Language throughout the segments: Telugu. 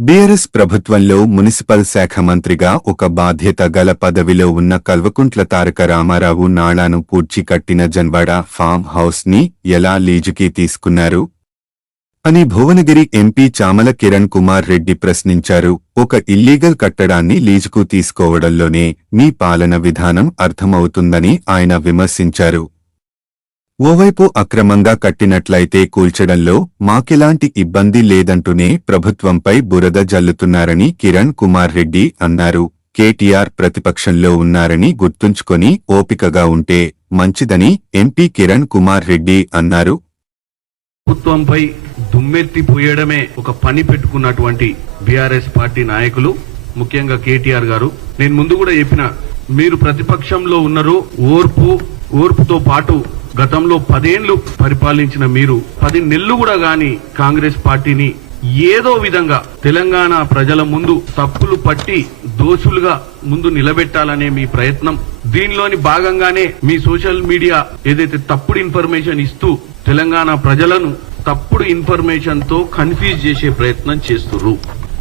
బీఆర్ఎస్ ప్రభుత్వంలో మున్సిపల్ శాఖ మంత్రిగా ఒక బాధ్యత గల పదవిలో ఉన్న కల్వకుంట్ల తారక రామారావు నాళాను పూడ్చి కట్టిన జన్వాడ ఫామ్ హౌస్ని ఎలా లీజుకి తీసుకున్నారు? అని భువనగిరి ఎంపీ చామల కిరణ్ కుమార్ రెడ్డి ప్రశ్నించారు. ఒక ఇల్లీగల్ కట్టడాన్ని లీజుకు తీసుకోవడంలోనే మీ పాలన విధానం అర్థమవుతుందని ఆయన విమర్శించారు. ఓవైపు అక్రమంగా కట్టినట్లయితే కూల్చడంలో మాకెలాంటి ఇబ్బంది లేదంటూనే ప్రభుత్వంపై బురద జల్లుతున్నారని కిరణ్ కుమార్ రెడ్డి అన్నారు. కేటీఆర్ ప్రతిపక్షంలో ఉన్నారని గుర్తుంచుకొని ఓపికగా ఉంటే మంచిదని ఎంపీ కిరణ్ కుమార్ రెడ్డి అన్నారు. ప్రభుత్వంపై దుమ్మెత్తి పోయడమే ఒక పని పెట్టుకున్నటువంటి బీఆర్ఎస్ పార్టీ నాయకులు ముఖ్యంగా కేటీఆర్ గారు. నేను ముందు కూడా చెప్పిన మీరు ప్రతిపక్షంలో ఉన్నారు ఓర్పు ఓర్పుతో పాటు గతంలో పదేళ్ళు పరిపాలించిన మీరు పది నెలలు కూడా గాని కాంగ్రెస్ పార్టీని ఏదో విధంగా తెలంగాణ ప్రజల ముందు తప్పులు పట్టి దోషులుగా ముందు నిలబెట్టాలనే మీ ప్రయత్నం దీనిలోని భాగంగానే మీ సోషల్ మీడియా ఏదైతే తప్పుడు ఇన్ఫర్మేషన్ ఇస్తూ తెలంగాణ ప్రజలను తప్పుడు ఇన్ఫర్మేషన్తో కన్ఫ్యూజ్ చేసే ప్రయత్నం చేస్తుర్రు.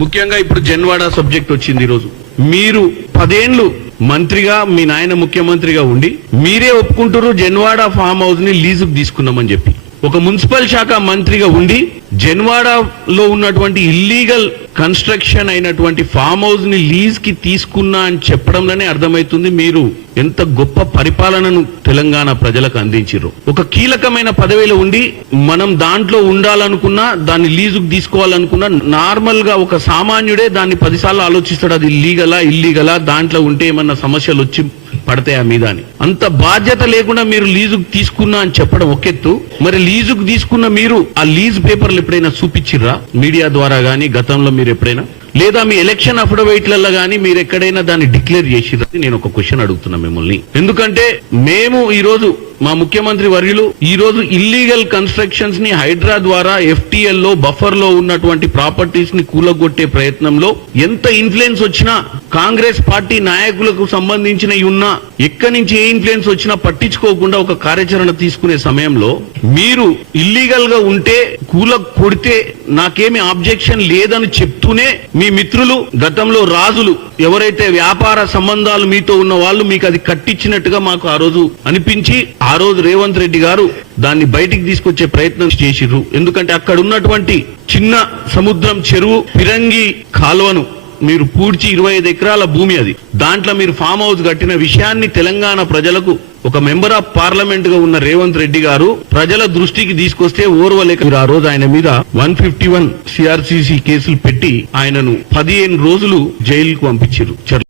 ముఖ్యంగా ఇప్పుడు జన్వాడా సబ్జెక్ట్ వచ్చింది ఈరోజు మీరు పదేండ్లు మంత్రిగా మీ నాయన ముఖ్యమంత్రిగా ఉండి మీరే ఒప్పుకుంటారు జన్వాడా ఫామ్ హౌస్ని లీజుకు తీసుకున్నామని చెప్పి. ఒక మున్సిపల్ శాఖ మంత్రిగా ఉండి జన్వాడలో ఉన్నటువంటి ఇల్లీగల్ కన్స్ట్రక్షన్ అయినటువంటి ఫామ్ హౌస్ని లీజ్కి తీసుకున్నా అని చెప్పడంలోనే అర్థమవుతుంది మీరు ఎంత గొప్ప పరిపాలనను తెలంగాణ ప్రజలకు అందించారు ఒక కీలకమైన పదవిలో ఉండి మనం దాంట్లో ఉండాలనుకున్నా దాన్ని లీజుకు తీసుకోవాలనుకున్నా నార్మల్గా ఒక సామాన్యుడే దాన్ని పదిసార్లు ఆలోచిస్తాడు అది లీగలా ఇల్లీగలా దాంట్లో ఉంటే ఏమన్నా సమస్యలు వచ్చి పడతాయా మీద అని అంత బాధ్యత లేకుండా మీరు లీజుకు తీసుకున్నా అని చెప్పడం ఒకెత్తు మరి లీజుకు తీసుకున్న మీరు ఆ లీజ్ పేపర్లు ఎప్పుడైనా చూపించిర్రా? మీడియా ద్వారా గానీ గతంలో మీరు ఎప్పుడైనా? లేదా మీ ఎలక్షన్ అఫిడవిట్లలో గానీ మీరు ఎక్కడైనా దాన్ని డిక్లేర్ చేసిర్రా? అని నేను ఒక క్వశ్చన్ అడుగుతున్నా మిమ్మల్ని. ఎందుకంటే మేము ఈ రోజు మా ముఖ్యమంత్రి వర్యులు ఈ రోజు ఇల్లీగల్ కన్స్ట్రక్షన్స్ని హైడ్రా ద్వారా ఎఫ్టీఎల్లో బఫర్లో ఉన్నటువంటి ప్రాపర్టీస్ని కూలగొట్టే ప్రయత్నంలో ఎంత ఇన్ఫ్లుయెన్స్ వచ్చినా కాంగ్రెస్ పార్టీ నాయకులకు సంబంధించిన ఉన్నా ఎక్కడి నుంచి ఏ ఇన్ఫ్లుయెన్స్ వచ్చినా పట్టించుకోకుండా ఒక కార్యాచరణ తీసుకునే సమయంలో మీరు ఇల్లీగల్గా ఉంటే కూల కొడితే నాకేమి ఆబ్జెక్షన్ లేదని చెప్తూనే మీ మిత్రులు గతంలో రాజులు ఎవరైతే వ్యాపార సంబంధాలు మీతో ఉన్న వాళ్ళు మీకు అది కట్టించినట్టుగా మాకు ఆ రోజు అనిపించి ఆ ఆ రోజు రేవంత్ రెడ్డి గారు దాన్ని బయటికి తీసుకొచ్చే ప్రయత్నం చేసిర్రు. ఎందుకంటే అక్కడ ఉన్నటువంటి చిన్న సముద్రం చెరువు పిరంగి కాలువను మీరు పూడ్చి ఇరవై ఐదు ఎకరాల భూమి అది. దాంట్లో మీరు ఫామ్ హౌస్ కట్టిన విషయాన్ని తెలంగాణ ప్రజలకు ఒక మెంబర్ ఆఫ్ పార్లమెంట్గా ఉన్న రేవంత్ రెడ్డి గారు ప్రజల దృష్టికి తీసుకొస్తే ఓర్వలేక ఆ రోజు ఆయన మీద వన్ ఫిఫ్టీ వన్ సిఆర్సిసి కేసులు పెట్టి ఆయనను పదిహేను రోజులు జైలుకు పంపించారు